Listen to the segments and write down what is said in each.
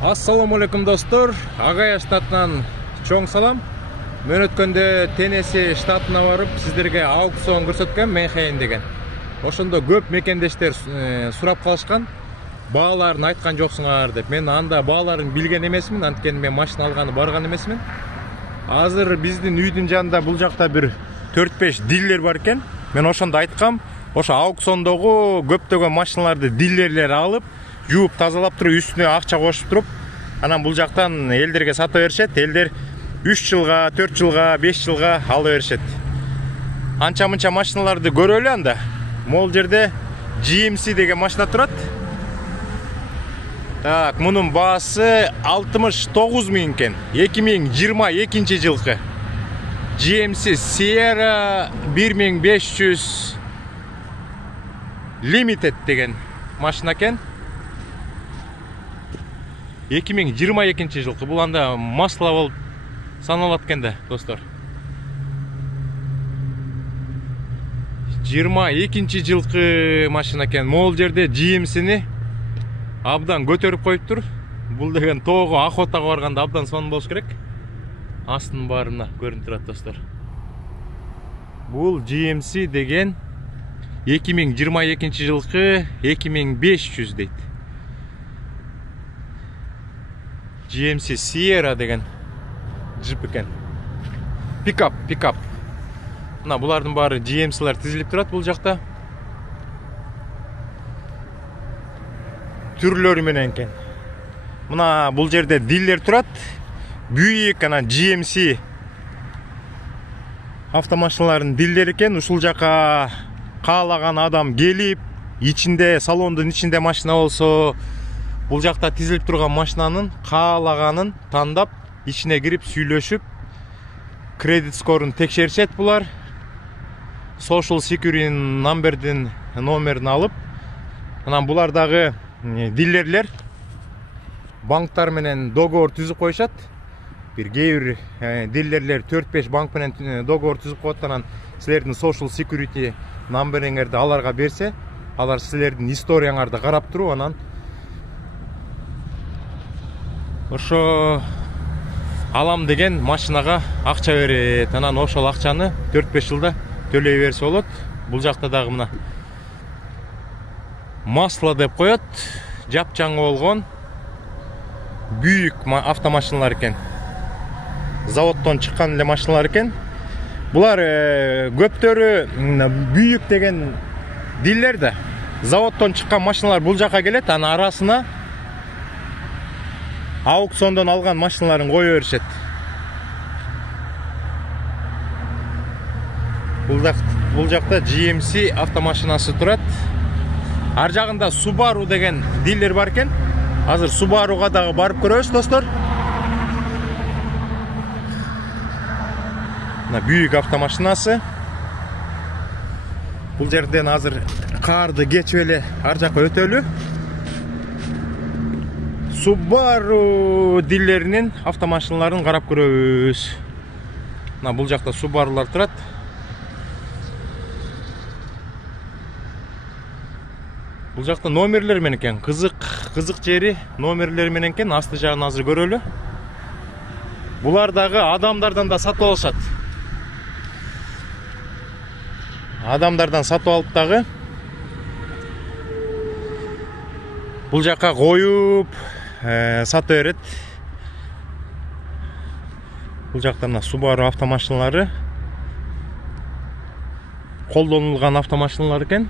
Assalamu alaikum достор. Агая штатынан чоң салам. Мен өткөндө Теннесси штатына барып, сиздерге аукцион көрсөткөм, Мейнхейм деген. Ошондо көп мекендештер сурап калышкан. Бааларын айткан жоксуңар деп. Мен анда бааларын билген эмесмин, анткени мен машина алганы барган эмесмин. Азыр биздин үйдүн жанында бул жакта бир 4-5 дилер бар экен. Мен ошондо айткам, ошо аукциондогу көптөгөн машиналарды дилерлер алып, жууп тазалап туруп, үстүнө акча кошуп туруп, анан бул жактан элдерге сата беришет. Элдер 3 жылга, 4 жылга, 5 жылга ала беришет. Анча-мынча машиналарды көрөлү анда. Могул жерде GMC деген машина турат. Так, мунун баасы 69 000 экен. 2022 жылкы. GMC Sierra 1500 Limited деген машина экен. 2022 жылкы. Бул анда масло болуп саналат экен да, достор. 22 жылкы машина экен. Могул жерде GMC'ни абдан көтөрүп коюптур. Бул деген тоого охотага барганда абдан сонун болуш керек. Астын баарына көрүнүп турат, достор. Бул GMC деген 2022 жылкы 2500 дейт. GMC Sierra деген джип экен. Пикап. Мына булардын баары GMC'лар тизилип турат бул жакта. Түрлөрү менен экен. Мына бул жерде дилер турат. Бүйүк анан GMC автомашиналардын дилleri экен. Ушул жака каалаган адам келип, ичинде, салондун ичинде машина болсо, бул жакта тизилип турган машинанын каалаганын тандап, ичине кирип сүйлөшүп, кредит скорун текшеришет булар. Social Security номердин номерин алып, анан булар дагы дилерлер банктар менен договор түзүп коюшат. Бир кээ бир дилерлер 4-5 банк менен договор түзүп коет, анан силердин Social Security номериңерди аларга берсе, алар силердин историяңарды карап туруп, анан ошо алам деген машинага акча берет. Анан ошол акчаны 4-5 жылда төлөй берсе болот. Бул жакта дагы мына масло деп коет. Жапжаңы болгон бүйүк автомашиналар экен. Заводдон чыккан эле машиналар экен. Булар көптөрү бүйүк деген дилер да. Заводдон чыккан машиналар бул жака келет, анын арасына аукциондон алган машиналарын кое беришет. Бул жакта GMC автомашинасы турат. Ар жагында Subaru деген дилер бар экен. Азыр Subaruга дагы барып көрөбүз, достор. Мына бүйүк автомашинасы. Бул жерден азыр карды кечип эле ар жака өтөлү. Subaru дилеринин автомашиналарын карап көрөбүз. Мына бул жакта Subaru'лар турат. Бул жакта номерлер менен экен. Кызык жери номерлер менен экен. Асты жагын азыр көрөлү. Булар дагы адамдардан да сатып алышат. Адамдардан сатып алып дагы бул жака коюп сата берет. Бул жакта мына Subaru автомашиналары, колдонулган автомашиналар экен.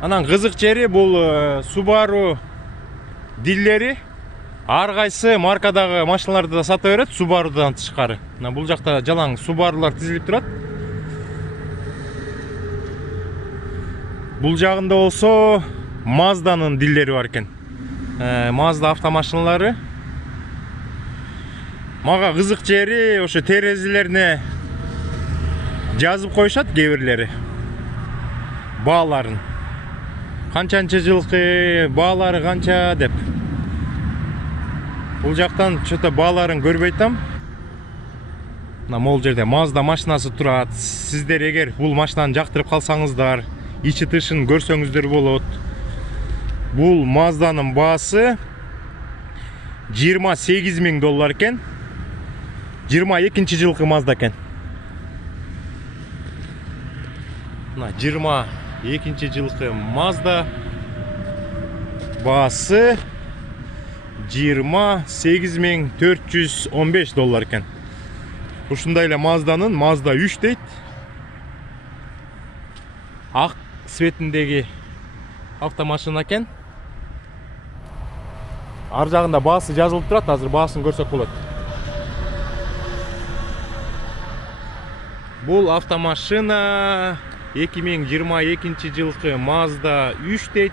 Анан кызык жери бул Subaru дилleri ар кайсы маркадагы машиналарды да сата берет, Subaru'дан тышкары. Мына бул жакта жалаң Subaru'лар тизилип турат. Бул жагында болсо Mazda'нын дилleri бар экен. Mazda автомашиналары. Мага кызык жери ошо терезелерине жазып коюшат кээ бирлери бааларын. Канчанча жылкы, баалары канча деп. Бул жактан чөтө бааларын көрбөй атам. Могул жерде Mazda машинасы турат. Сиздер эгер бул машинаны жактырып калсаңыздар, ичи тышын көрсөңүздөр болот. Бул Mazda'нын баасы $28.000 экен. 22 жылкы Mazda экен. 22 жылкы Mazda баасы $28.415 экен. Ушундай эле Mazda'нын Mazda 3 дейт. Ак цветиндеги автомашина экен. Ар жагында баасы жазылып турат, азыр баасын көрсөк болот. Бул автомашина 2022 жылкы Mazda 3 дейт.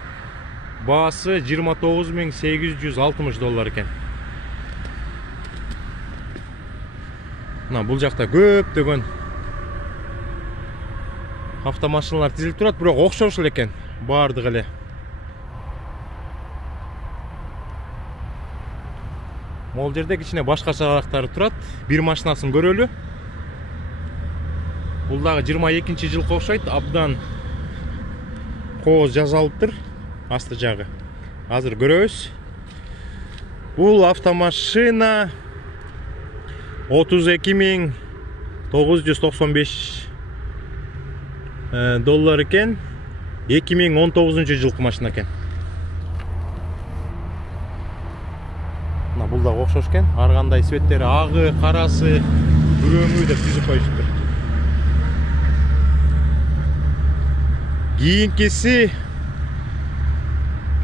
Баасы $29.860 экен. Бул жакта көптөгөн автомашиналар тизилип турат, бирок окшош эле экен баардыгы эле. Могул жерде кичине башкачарактары турат. Бир машинасын көрөлү. Бул дагы 22 жылкы окшойт, абдан кооз жазалыптыр асты жагы. Азыр көрөбүз. Бул автомашина $32.995 экен. 2019 жылкы машина экен. Бул дагы окшош экен. Ар кандай цветтери, агы, карасы, күрөмү деп түзүп коюштур. Кийинкиси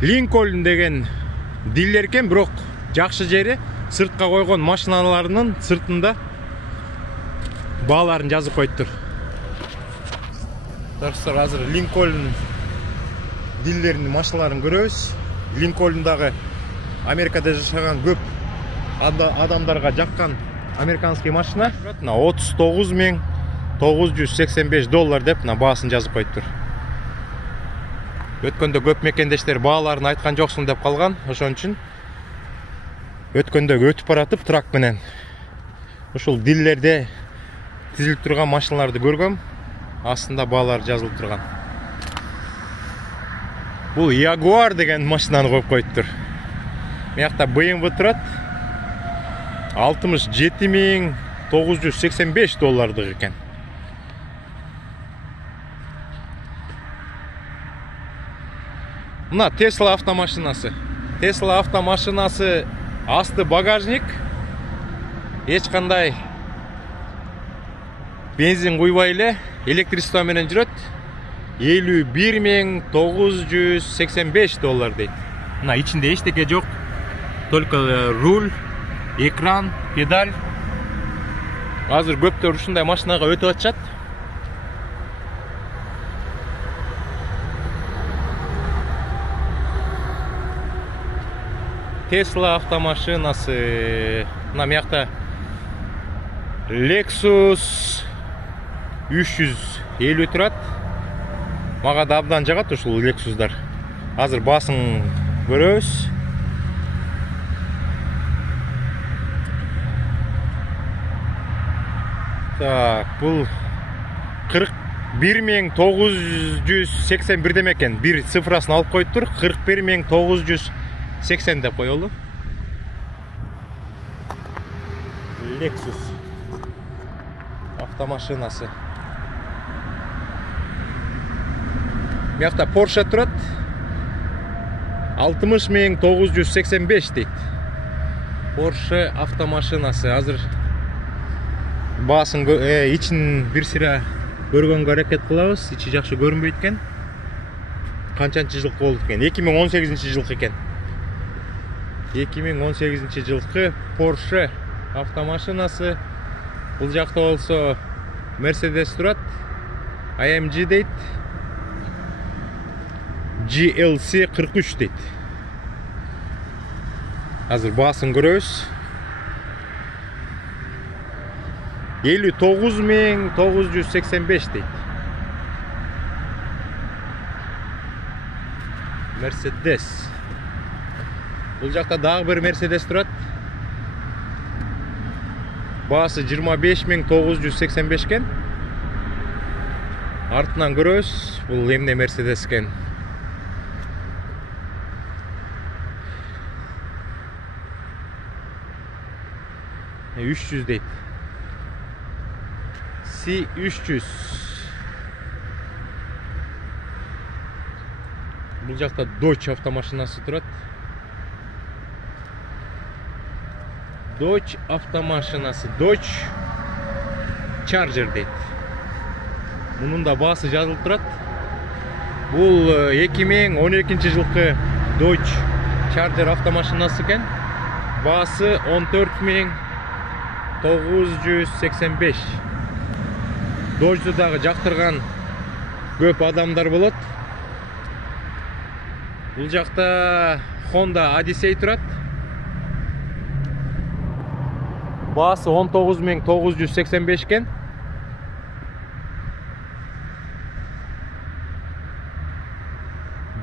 Lincoln деген диллер экен, бирок жакшы жери сыртка койгон машиналарынын сыртында бааларын жазып коюптур. Достор, азыр Lincoln диллеринин машиналарын көрөбүз. Lincoln дагы Америкада жашаган көп адамдарга жаккан американский машина. $39.985 деп баасын жазып коюптур. Өткөндө көп мекендештер бааларын айткан жоксуң деп калган, ошон үчүн өткөндө өтүп баратып трак менен ушул диллерде тизилип турган машиналарды көргөм. Астында баалар жазылып турган. Бул Jaguar деген машинаны коюп коюптур. Мыякта BMW турат. $67.985 экен. Мына Tesla автомашинасы. Tesla автомашинасы асты багажник. Эч кандай бензин куйбай эле электричество менен жүрөт. $51.985 дейт. Мына ичинде эчтеке жок. Только руль, экран, педаль. Азыр көптөр ушундай машинага өтүп атышат. Tesla автомашинасы. Мына мыякта Lexus 350 турат. Мага да абдан жагат ушул Lexus'дар. Азыр баасын көрөбүз. Так, бул 41.981 демекен. Бир цифрасын алып коюптур. 41.980 деп коелу. Lexus автомашинасы. Мыякта Porsche турат. 60.985 дейт. Porsche автомашинасы. Азыр баасын ичин бир сыра көргөнгө аракет кылабыз. Ичи жакшы көрүнбөйт экен. Канчанчы жылкы болду экен? 2018 жылкы экен. 2018 жылкы Porsche автомашинасы. Бул жакта болсо Mercedes турат. AMG дейт. GLC 43 дейт. Азыр баасын көрөбүз. 59.985 дейт. Mercedes. Бул жакта дагы бир Mercedes турат. Баасы 25.985 экен. Артынан көрөбүз, бул эмне Mercedes экен. $300 дейт. C300. Бул жакта Dodge автомашинасы турат. Dodge автомашинасы, Dodge Charger дейт. Мунун да баасы жазылып турат. Бул 2012 жылкы Dodge Charger автомашинасы экен. Баасы 14.985. Dodge'ду дагы жактырган көп адамдар болот. Бул жакта Honda Odyssey турат. Баасы 19.985 экен.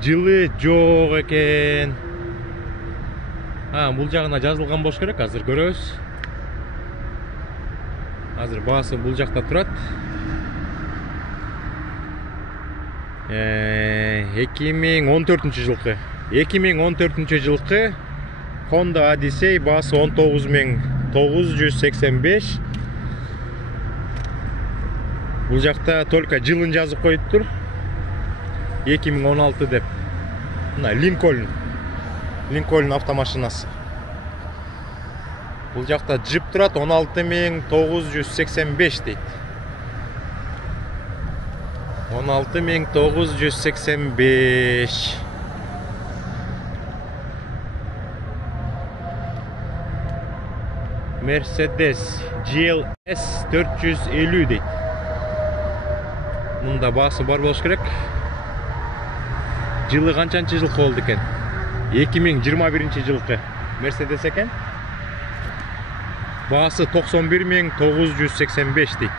Жылы жок экен. Бул жагына жазылган болуш керек, азыр көрөбүз. Азыр баасы бул жакта турат. 2014 жылкы. 2014 жылкы Honda Odyssey баасы 19.985. Бул жакта только жылын жазып коюптур. 2016 деп. Мына Lincoln автомашинасы. Бул жакта Jeep турат, 16.985 дейт. 16.985. Mercedes GLS 450 дейт. Мында баасы бар болуш керек. Жылы канчанчы жылкы болду экен? 2021 жылкы Mercedes экен. Баасы 91.985 дейт.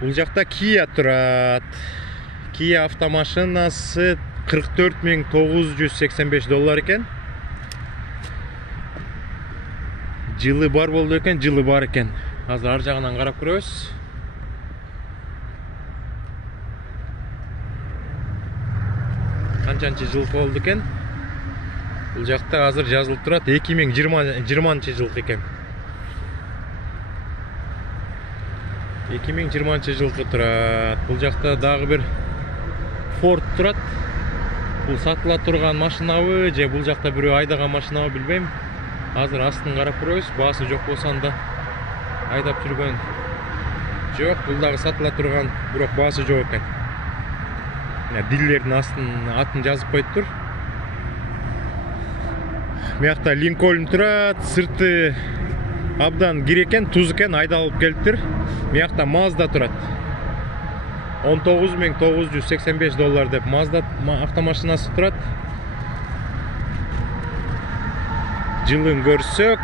Бул жакта Kia турат. Kia автомашинасы $44.985 экен. Жылы бар болду экен, жылы бар экен. Азыр ар жагынан карап көрөбүз. Канчанчы жылкы болду экен? Бул жакта азыр жазылып турат, 2020 жылкы экен. 2020 жылкы турат. Бул жакта дагы бир Ford турат. Бул сатыла турган машинабы же бул жакта бирөө айдаган машинабы билбейм. Азыр астын карап көрөбүз. Баасы жок болсо анда айдап жүргөн жок. Бул дагы сатыла турган, бирок баасы жок экен. Дилердин атын жазып коюптур. Мыякта Lincoln турат, сырты абдан кир экен, туз экен, айдалып келиптир. Мыякта Mazda турат. $19.985 деп Mazda автомашинасы турат. Жылын көрсөк,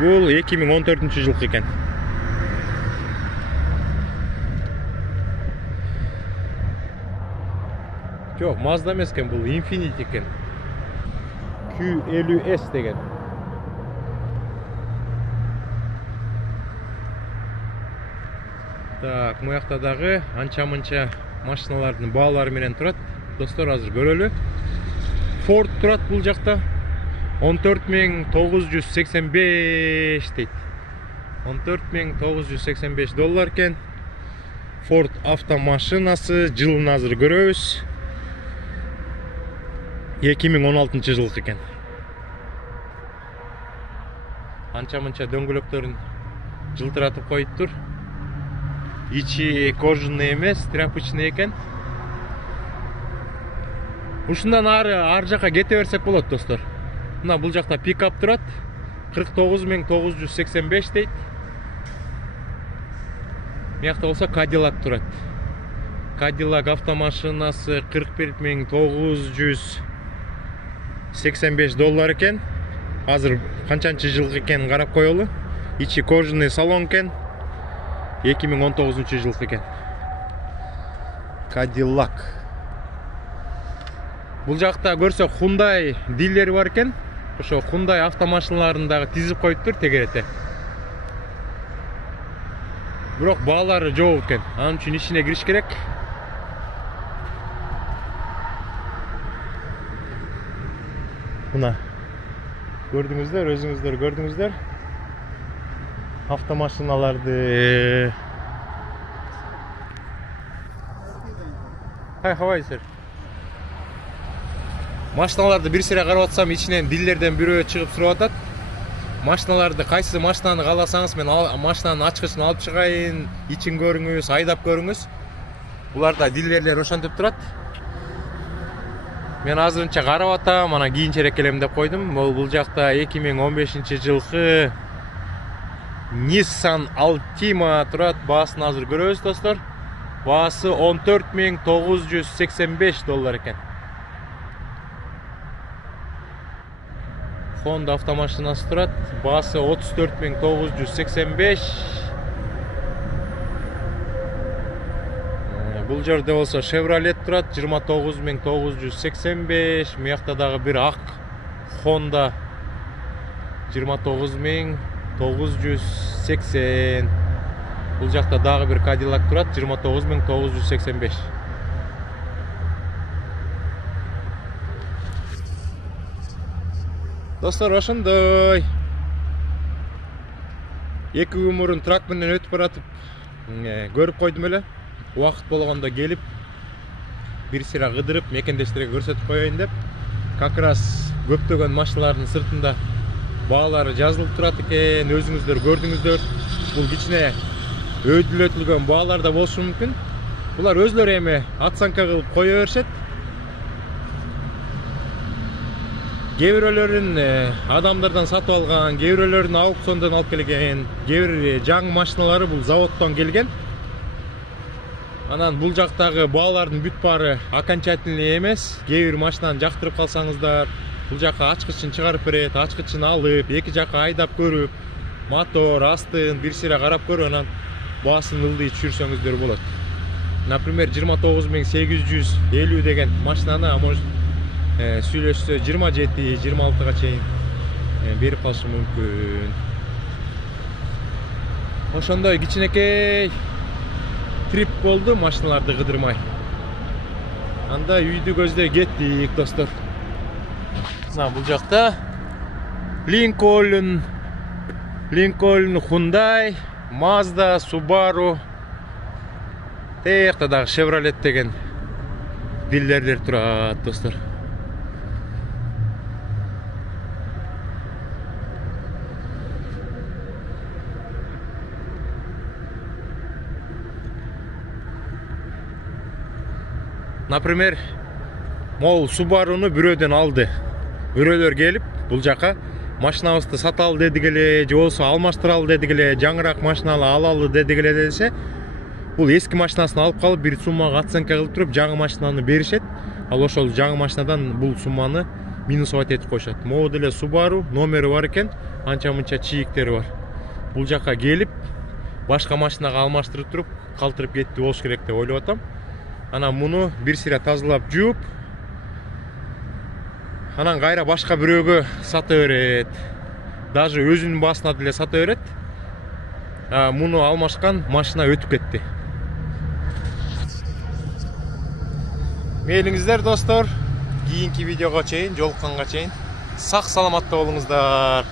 бул 2014 жылкы экен. Жок, Mazda эмес экен, бул Infiniti экен. Q50S деген. Так, мыякта дагы анча-мынча машиналардын баалары менен турат. Достор, азыр көрөлү. Ford турат бул жакта. 14.985 дейт. $14.985 экен. Ford автомашинасы, жылын азыр көрөбүз. 2016 жылкы экен. Анча-мынча дөңгөлөктөрүн жылтыратып коюптур. Ичи кожаный эмес, тряпочный экен. Ушундан ар жака кете берсек болот, достор. Мына бул жакта пикап турат. 49.985 дейт. Мыякта болсо Cadillac турат. Cadillac автомашинасы $41.985 экен. азыр канчанчы жылкы экенин карап коелу. Ичи кожаный салон экен. 2019 жылкы экен. Cadillac. Бул жакта көрсөк Hyundai дилери бар экен. Ошо Hyundai автомашиналарын дагы тизип коюптур тегерете. Бирок баалары жок экен. Анын үчүн ичине кириш керек. Мына көрдүңүздөр, өзүңүздөр көрдүңүздөр. Автомашиналарды. Hi, how are you, sir? Машиналарды бир сыра карап атсам, ичинен дилерден бирөө чыгып сурап атат. Машиналарды кайсы машинаны кааласаңыз, мен машинанын ачкычын алып чыгайын, ичин көрүңүз, айдап көрүңүз. Буларда дилерлер ошентип турат. Мен азырынча карап атам, анан кийинчерээк келем деп койдум. Бул жакта 2015 жылкы Nissan Altima турат. Баасын азыр көрөбүз, достор. Баасы $14,985 экен. Honda автомашинасы турат. Баасы $34,985. Бул жерде болсо Chevrolet турат. $29,985. Муякта дагы бир ак Honda $29,980. Бул жакта дагы бир Cadillac турат. $29,985. Достор, ошондой. Эки күн мурун трак менен өтүп баратып, көрүп койдум эле. Убакыт болгондо келип, бир сыра кыдырып, мекендештерге көрсөтүп коеюн деп. Как раз көптөгөн машиналардын сыртында баалары жазылып турат экен. Өзүңүздөр көрдүңүздөр. Бул кичине өйдүлөтүлгөн баалар да болушу мүмкүн. Булар өзлөрү эми оценка кылып кое беришет. Кээ бирөөлөрүн адамдардан сатып алган, кээ бирөөлөрүн аукциондон алып келген, кээ бир жаңы машиналары бул заводдон келген. Анан бул жактагы баалардын бүт баары окончательный эмес. Кээ бир машинаны жактырып калсаңыздар, бул жакка ачкычын чыгарып берет, ачкычын алып, эки жакка айдап көрүп, мотор, астын бир сыра карап көрүп, анан баасын ылдый түшүрсөңүздөр болот. Например, 29,850 деген машинаны может сүйлөшсө 27-26га чейин берип калышы мүмкүн. Ошондой кичинекей трип болду машиналарды кыдырмай. Анда үйдү көздөй кеттик, достор. Бул жакта Lincoln, Hyundai, Mazda, Subaru, тиякта дагы Chevrolet деген дилерлер турат, достор. Например, мол Subaru'ну бирөөдөн алды. Бирөөлөр келип, бул жака машинабызды саталы дедик эле, же болсо алмаштыралы дедик эле, жаңыраак машинаны алалы дедик эле десе, бул эски машинасын алып калып, бир суммага оценка кылып туруп, жаңы машинаны беришет. Ал ошол жаңы машинадан бул сумманы минусовать этип коюшат. Могу деле Subaru номери бар экен, анча-мынча чийиктери бар. Бул жака келип, башка машинага алмаштырып туруп, калтырып кетти болуш керек деп ойлоп атам. Анан муну бир сыра тазалап жууп, анан кайра башка бирөөгө сата берет. Даже өзүнүн баасына деле сата берет. Муну алмашкан машина өтүп кетти. Мейлиңиздер, достор. Кийинки видеого чейин, жолукканга чейин сак саламатта болуңуздар.